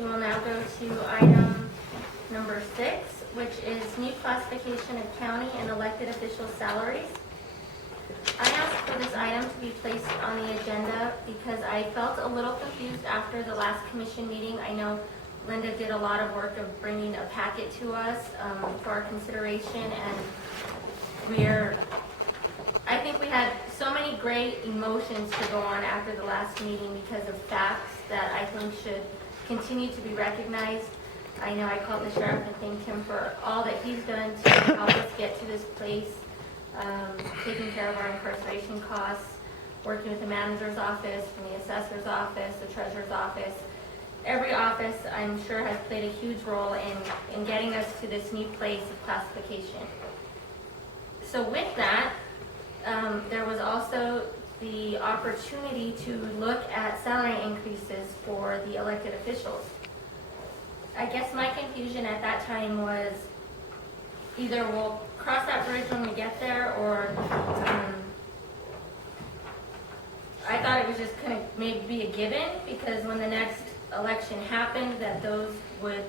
We will now go to item number 6, which is new classification of county and elected official salaries. I asked for this item to be placed on the agenda because I felt a little confused after the last commission meeting. I know Linda did a lot of work of bringing a packet to us for our consideration, and I think we had so many great emotions to go on after the last meeting because of facts that I think should continue to be recognized. I know I called the sheriff and thanked him for all that he's done to help us get to this place, taking care of our incarceration costs, working with the manager's office, from the assessor's office, the treasurer's office. Every office, I'm sure, has played a huge role in getting us to this new place of classification. So with that, there was also the opportunity to look at salary increases for the elected officials. I guess my confusion at that time was either we'll cross that bridge when we get there, or I thought it was just going to maybe be a given, because when the next election happened, that those would,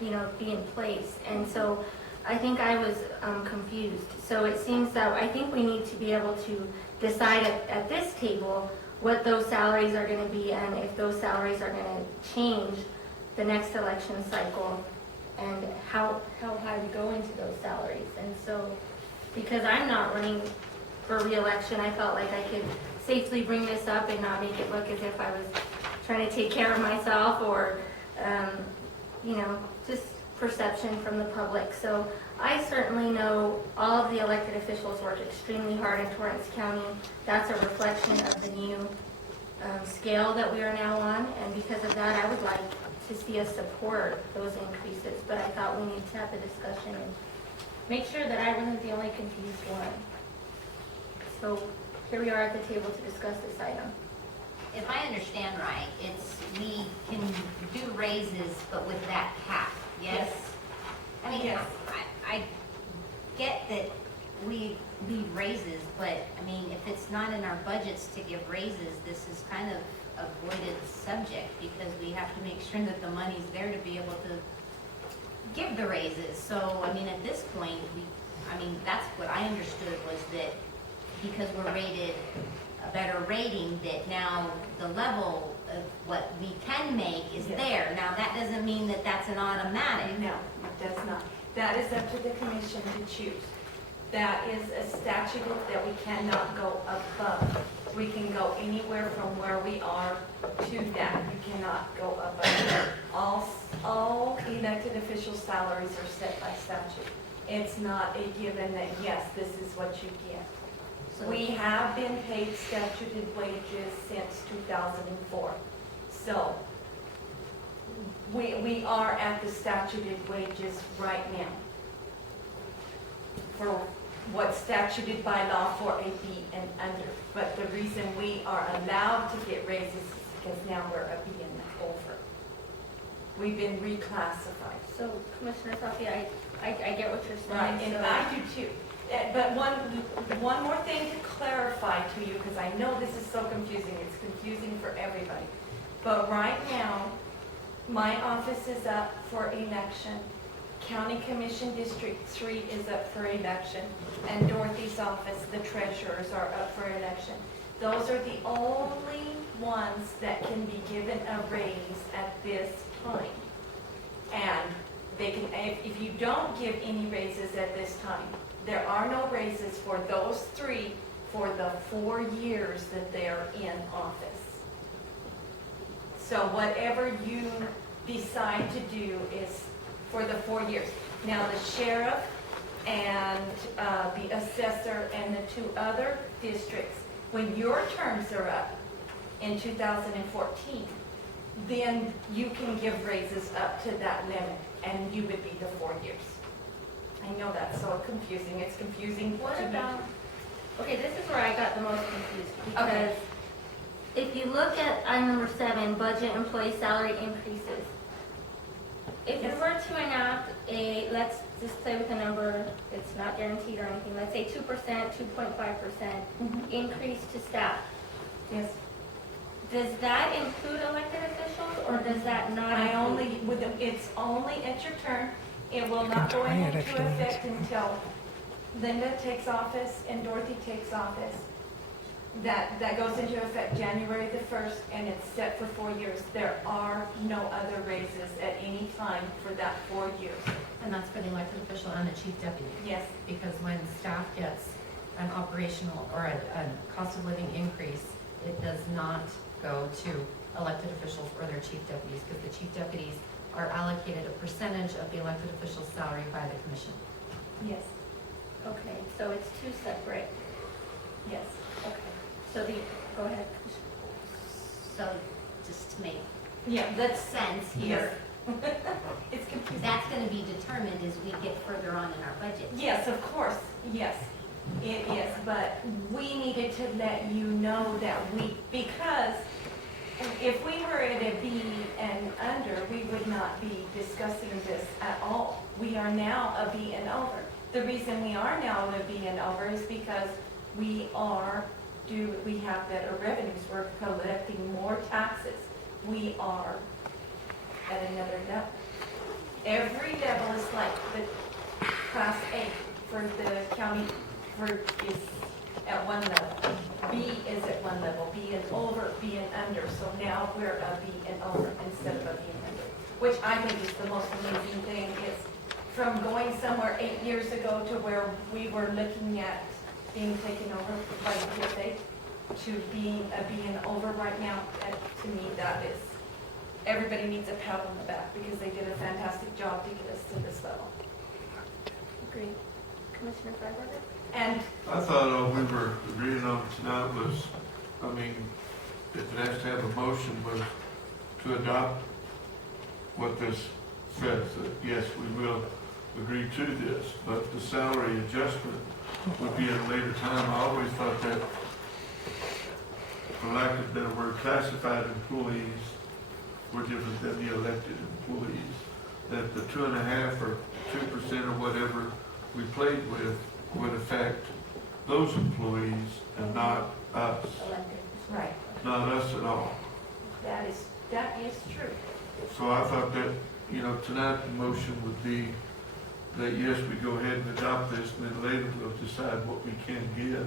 be in place. And so I think I was confused. So it seems that I think we need to be able to decide at this table what those salaries are going to be, and if those salaries are going to change the next election cycle, and how high we go into those salaries. And so, because I'm not running for re-election, I felt like I could safely bring this up and not make it look as if I was trying to take care of myself, or just perception from the public. So I certainly know all of the elected officials work extremely hard in Torrance County. That's a reflection of the new scale that we are now on, and because of that, I would like to see us support those increases. But I thought we need to have the discussion and make sure that I wasn't the only confused one. So here we are at the table to discuss this item. If I understand right, we can do raises, but with that cap, yes? I mean, Yes. I get that we need raises, but I mean, if it's not in our budgets to give raises, this is kind of avoided subject, because we have to make sure that the money's there to be able to give the raises. So, I mean, at this point, that's what I understood, was that because we're rated a better rating, that now the level of what we can make is Yes. there. Now, that doesn't mean that that's an automatic. No, it does not. That is up to the commission to choose. That is a statute that we cannot go above. We can go anywhere from where we are to that. You cannot go above. All elected official salaries are set by statute. It's not a given that, yes, this is what you get. So We have been paid statuted wages since 2004. So we are at the statuted wages right now for what's statuted by law for a B and under. But the reason we are allowed to get raises is because now we're a B and over. We've been reclassified. So Commissioner Sophie, I get what you're saying. Right, and so- I do too. But one more thing to clarify to you, because I know this is so confusing. It's confusing for everybody. But right now, my office is up for election. County Commission District 3 is up for election. And Dorothy's office, the treasurers, are up for election. Those are the only ones that can be given a raise at this time. And they can, if you don't give any raises at this time, there are no raises for those three for the 4 years that they're in office. So whatever you decide to do is for the 4 years. Now, the sheriff and the assessor and the 2 other districts, when your terms are up in 2014, then you can give raises up to that limit, and you would be the 4 years. I know that's so confusing. It's confusing What to me. about, okay, this is where I got the most confused, because Okay. if you look at item number 7, budget employee salary increases, if we Yes. were to enact let's just play with a number, it's not guaranteed or anything, let's say 2%, 2.5% Mhm. increase to staff, Yes. Does that include elected officials, or does that not I include? only, it's only at your turn. It will not go into effect until Linda takes office and Dorothy takes office. That goes into effect January the 1st, and it's set for 4 years. There are no other raises at any time for that 4 years. And that's for the elected official and the chief deputy. Yes, Because when staff gets an operational or a cost of living increase, it does not go to elected officials or their chief deputies, because the chief deputies are allocated a percentage of the elected official's salary by the commission. yes, Okay, so it's two separate, yes. okay. So go ahead. So just to make Yeah, that's, sense here, it's confusing. that's gonna be determined as we get further on in our budget. Yes, of course, yes, it is, but we needed to let you know that because if we were at a B and under, we would not be discussing this at all. We are now a B and over. The reason we are now a B and over is because we have better revenues, we're collecting more taxes. We are at another level. Every level is like the class A for the county is at one level. B is at one level, B and over, B and under. So now we're a B and over instead of a B and under, which I think is the most amazing thing. Is from going somewhere 8 years ago to where we were looking at being taken over by the PSA to being a B and over right now. And to me, that is, everybody needs a pat on the back because they did a fantastic job to get us to this level. Agreed. Commissioner Freiberger? And I thought all we were agreeing on tonight was, I mean, if it has to have a motion, was to adopt what this says, that yes, we will agree to this, but the salary adjustment would be at a later time. I always thought that, for lack of a better word, classified employees were different than the elected employees. That the 2.5% or 2% or whatever we played with would affect those employees and not us, Elected. right, not us at all. that is true. So I thought that, tonight the motion would be that yes, we go ahead and adopt this, and then later we'll decide what we can give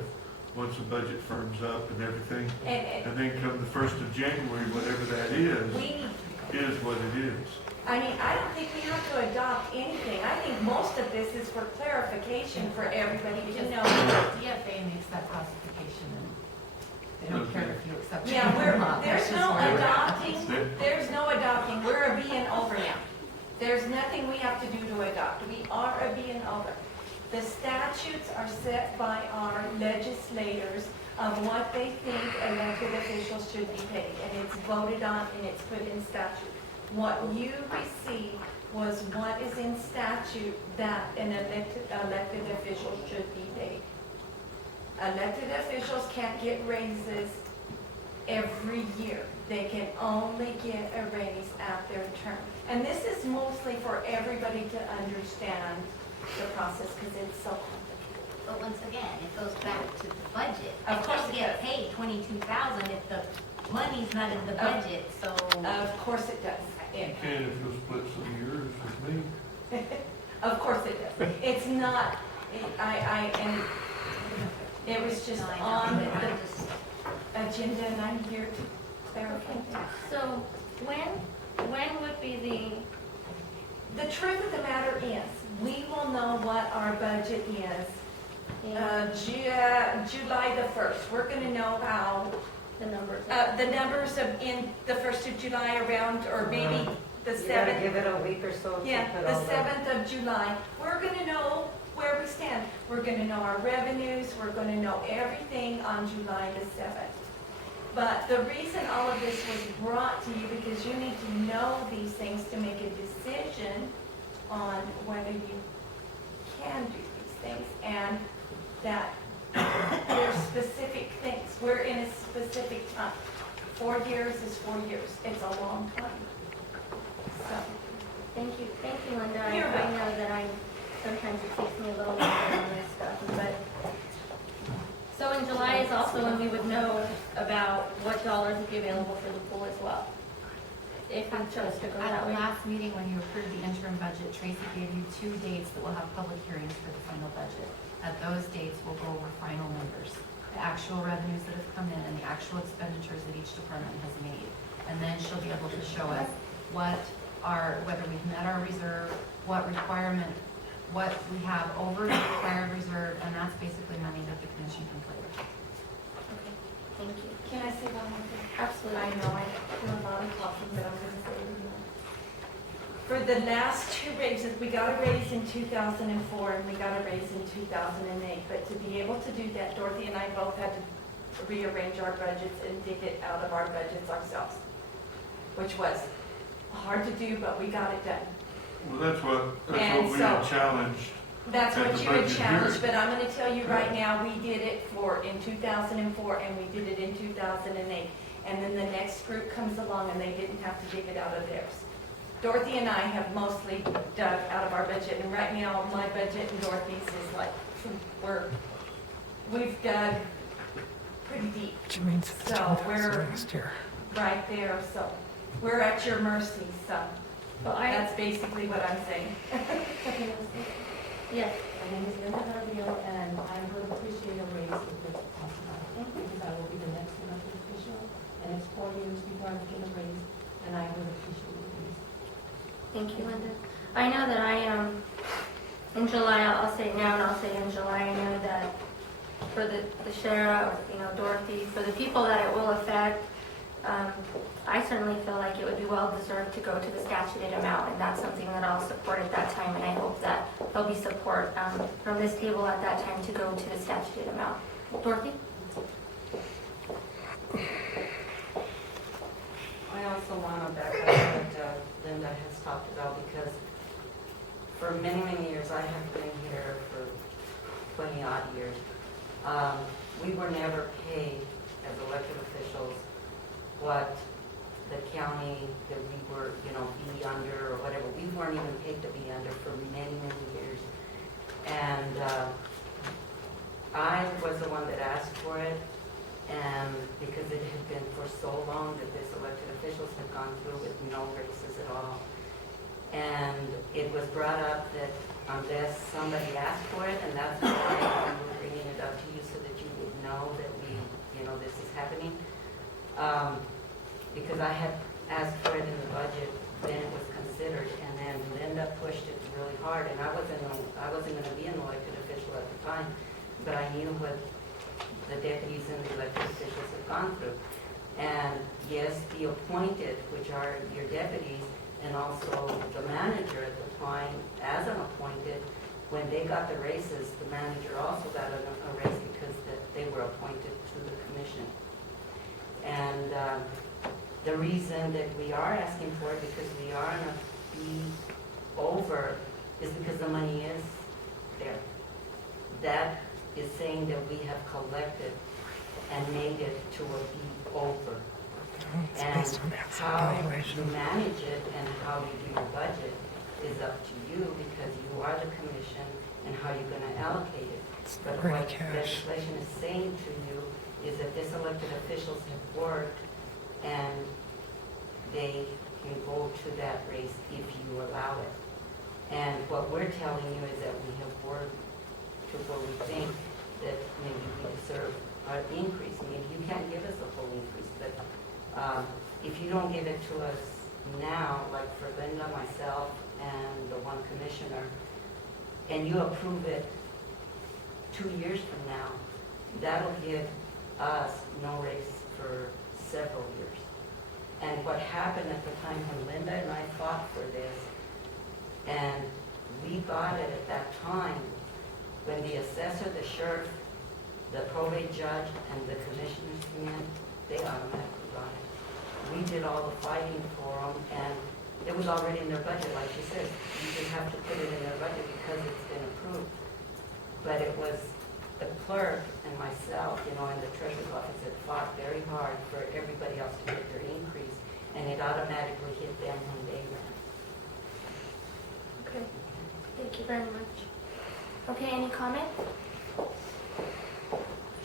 once the budget firms up and everything. And And then come the 1st of January, whatever that is we need, what it is. I mean, I don't think we have to adopt anything. I think most of this is for clarification for everybody to know. DFA makes that classification, and they don't care if you accept it Yeah, or not. there's That's just no where we're at. adopting, there's no adopting. We're a B and over now. There's nothing we have to do to adopt. We are a B and over. The statutes are set by our legislators of what they think elected officials should be paid, and it's voted on and it's put in statute. What you received was what is in statute that an elected official should be paid. Elected officials can't get raises every year. They can only get a raise at their term. And this is mostly for everybody to understand the process because it's so complicated. But once again, it goes back to the budget. Of course They it get does. paid 22,000 if the money's not in the budget, so. Of course it does. You can if you'll split some of yours with me. Of course it does. It's not, and it was just No, I know, on but I'm the just- agenda and I'm here to clarify things. So when would be The truth of the matter is, we will know what our budget is July the 1st. We're going to know how the numbers? the numbers in the 1st of July around, or maybe the You gotta 7th. give it a week or so to Yeah, put the all the. 7th of July. We're going to know where we stand. We're going to know our revenues. We're going to know everything on July the 7th. But the reason all of this was brought to you, because you need to know these things to make a decision on whether you can do these things, and that there's specific things. We're in a specific time. 4 years is 4 years. It's a long time. So, Thank you, Linda. I You're welcome. know that sometimes it takes me a little longer on this stuff, but, so in July is also when we would know about what dollars would be available for the pool as well. If we chose to go At that the way. last meeting, when you approved the interim budget, Tracy gave you 2 dates that will have public hearings for the final budget. At those dates, we'll go over final numbers, the actual revenues that have come in and the actual expenditures that each department has made. And then she'll be able to show us whether we've met our reserve, what we have over the required reserve, and that's basically money that the commission can play with. Okay, thank you. Can I say one more thing? Absolutely. I know, I feel a lot of talking, but I'm gonna say it anyway. For the last 2 raises, we got a raise in 2004 and we got a raise in 2008. But to be able to do that, Dorothy and I both had to rearrange our budgets and dig it out of our budgets ourselves, which was hard to do, but we got it done. Well, that's what And we so- had challenged. That's At what the you had budget challenged, hearing. but I'm gonna tell you right now, we did it in 2004 and we did it in 2008. And then the next group comes along and they didn't have to dig it out of theirs. Dorothy and I have mostly dug out of our budget, and right now, my budget and Dorothy's is like, we've dug pretty deep, Which means it's So 10,000 we're- next year. right there, so we're at your mercy, so Well, that's basically what I'm saying. yes, My name is Linda Gabriel, and I would appreciate a raise if it's possible, because I will be the next elected official, and it's 4 years before I get a raise, and I would appreciate a raise. thank you, Linda. I know that in July, I'll say it now and I'll say it in July, I know that for the sheriff, Dorothy, for the people that it will affect, I certainly feel like it would be well-deserved to go to the statuted amount, and that's something that I'll support at that time, and I hope that there'll be support from this table at that time to go to the statuted amount. Dorothy? I also want to back up what Linda has talked about, because for many, many years, I have been here for 20-odd years, we were never paid as elected officials what the county that we were, be under or whatever. We weren't even paid to be under for many, many years. And I was the one that asked for it, and because it had been for so long that this elected officials had gone through with no raises at all. And it was brought up that unless somebody asked for it, and that's why we were bringing it up to you so that you would know that this is happening. Because I had asked for it in the budget, then it was considered, and then Linda pushed it really hard, and I wasn't going to be an elected official at the time, but I knew what the deputies and the elected officials had gone through. And yes, the appointed, which are your deputies, and also the manager at the time, as an appointed, when they got the raises, the manager also got a raise because they were appointed to the commission. And the reason that we are asking for it, because we are on a fee over, is because the money is there. That is saying that we have collected and made it to a fee over. It's And based on asset how you valuation. manage it and how you do your budget is up to you, because you are the commission, and how you're going to allocate it. It's But pretty what cash. legislation is saying to you is that this elected officials have worked, and they can go to that race if you allow it. And what we're telling you is that we have worked to where we think that maybe we deserve our increase. Maybe you can't give us a full increase, but if you don't give it to us now, like for Linda, myself, and the one commissioner, and you approve it 2 years from now, that'll give us no raise for several years. And what happened at the time when Linda and I fought for this, and we got it at that time, when the assessor, the sheriff, the probate judge, and the commissioners came in, they automatically got it. We did all the fighting for them, and it was already in their budget, like you said. You just have to put it in their budget because it's been approved. But it was the clerk and myself, and the treasurer's office that fought very hard for everybody else to get their increase, and it automatically hit them when they ran. Okay, thank you very much. Okay, any comment?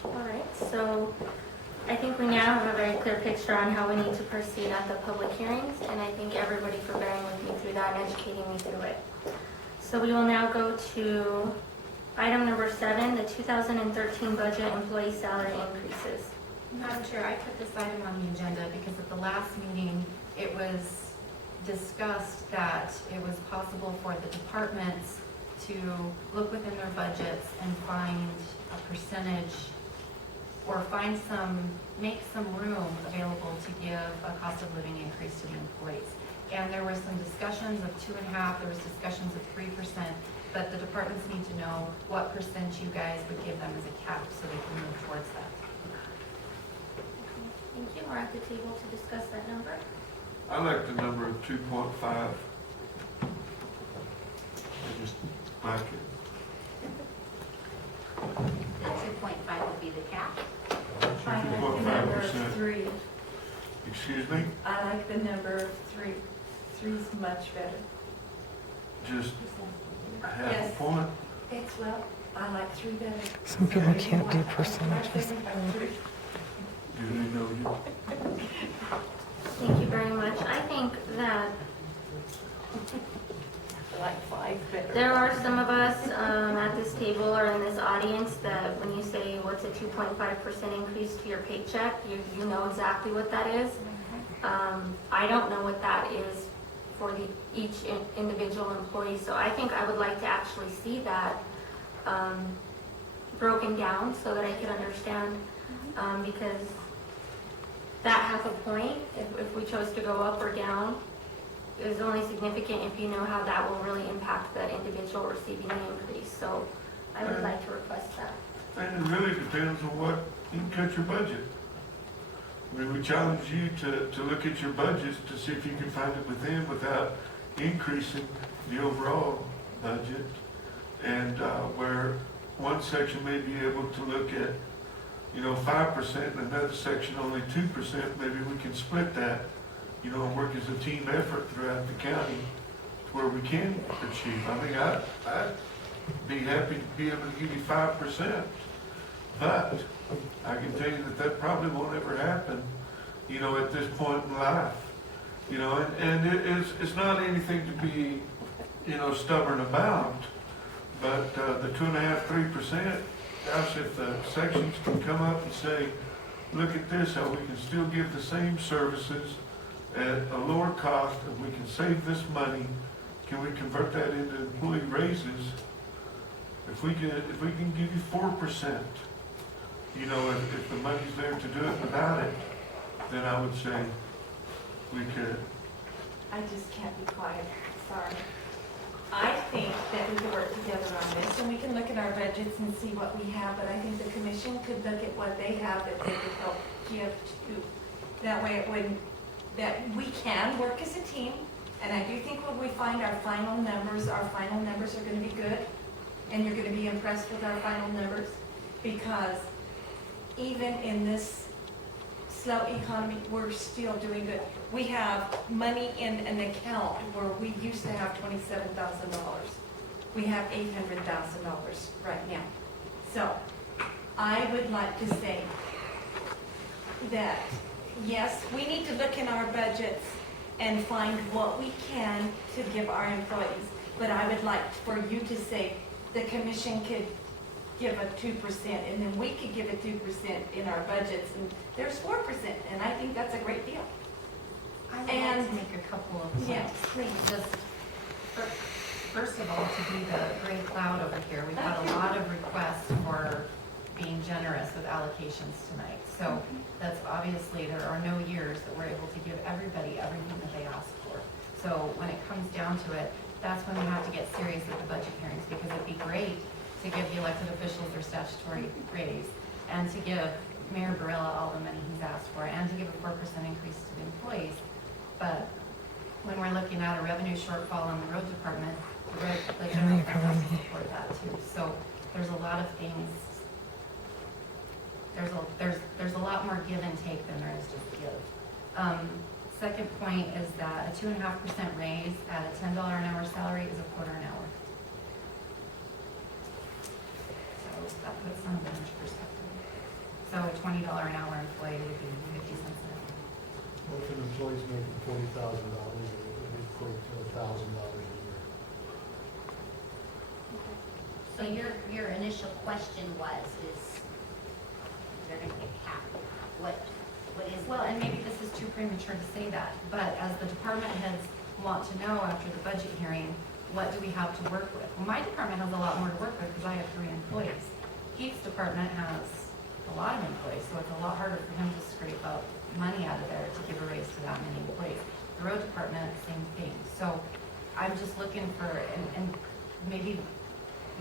All right, so I I think we now have a very clear picture on how we need to proceed at the public hearings, and I thank everybody for bearing with me through that and educating me through it. So we will now go to item number 7, the 2013 budget employee salary increases. Madam Chair, I put this item on the agenda because at the last meeting, it was discussed that it was possible for the departments to look within their budgets and find a percentage or make some room available to give a cost of living increase to the employees. And there were some discussions of 2.5%, there was discussions of 3%, but the departments need to know what percent you guys would give them as a cap so they can move towards that. Thank you. We're at the table to discuss that number. I like the number of 2.5. I just like it. The 2.5 would be the cap. I like the number 2.5%. 3. Excuse me? I like the number 3. 3's much better. Just half a Yes. point? It's, well, I like 3 better. Some people can't do percentages. Do they know you? Thank you very much. I think that I like 5 better. there are some of us at this table or in this audience that when you say what's a 2.5% increase to your paycheck, you know exactly what that is. I don't know what that is for each individual employee, so I think I would like to actually see that broken down so that I could understand, because that half a point, if we chose to go up or down, is only significant if you know how that will really impact the individual receiving the increase. So I would like to request that. And it really depends on what, you can cut your budget. I mean, we challenge you to look at your budgets to see if you can find it within without increasing the overall budget. And where one section may be able to look at, 5% and another section only 2%, maybe we can split that, and work as a team effort throughout the county to where we can achieve. I mean, I'd be happy to be able to give you 5%, but I can tell you that probably won't ever happen, at this point in life. And it's not anything to be, stubborn about, but the 2.5%, 3%, gosh, if the sections can come up and say, look at this, how we can still give the same services at a lower cost, and we can save this money, can we convert that into employee raises? If we can give you 4%, if the money's there to do it without it, then I would say we could. I just can't be quiet, sorry. I think that we could work together on this, and we can look at our budgets and see what we have, but I think the commission could look at what they have that they could help give to. That way it wouldn't, that we can work as a team, and I do think when we find our final numbers are gonna be good, and you're gonna be impressed with our final numbers, because even in this slow economy, we're still doing good. We have money in an account where we used to have $27,000. We have $800,000 right now. So I would like to say that, yes, we need to look in our budgets and find what we can to give our employees. But I would like for you to say the commission could give a 2%, and then we could give a 2% in our budgets, and there's 4%, and I think that's a great deal. I would And- like to make a couple of points. Yes, please. Just, first of all, to be the gray cloud over here, we've had a lot of requests for being generous with allocations tonight. So that's obviously, there are no years that we're able to give everybody everything that they ask for. So when it comes down to it, that's when we have to get serious at the budget hearings, because it'd be great to give the elected officials their statutory raise, and to give Mayor Barilla all the money he's asked for, and to give a 4% increase to the employees. But when we're looking at a revenue shortfall in the road department, the general fund has to support that too. So there's a lot of things, there's a lot more give and take than there is just give. Second point is that a 2.5% raise at a $10 an hour salary is a quarter an hour. So that puts some of that into perspective. So a $20 an hour employee would be 50 cents an hour. Well, if an employee's making $40,000, it would equate to $1,000 a year. So your initial question was, is they're gonna get capped? What is? Well, and maybe this is too premature to say that, but as the department heads want to know after the budget hearing, what do we have to work with? Well, my department has a lot more to work with because I have 3 employees. Keith's department has a lot of employees, so it's a lot harder for him to scrape up money out of there to give a raise to that many employees. The road department, same thing. So I'm just looking for, and maybe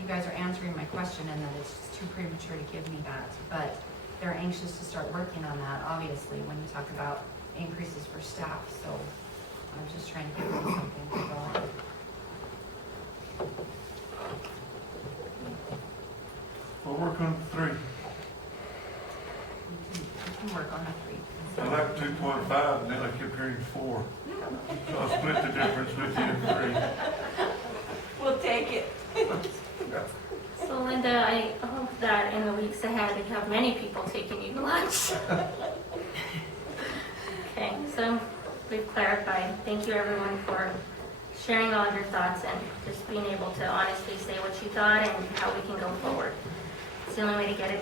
you guys are answering my question and that it's just too premature to give me that, but they're anxious to start working on that, obviously, when you talk about increases for staff, so I'm just trying to give them something to go on. We'll work on 3. We can work on a 3. I like 2.5, and then I kept hearing 4. So I'll split the difference with you in 3. We'll take it. So Linda, I hope that in the weeks ahead, we have many people taking you to lunch. Okay, so we've clarified. Thank you everyone for sharing all of your thoughts and just being able to honestly say what you thought and how we can go forward. It's the only way to get it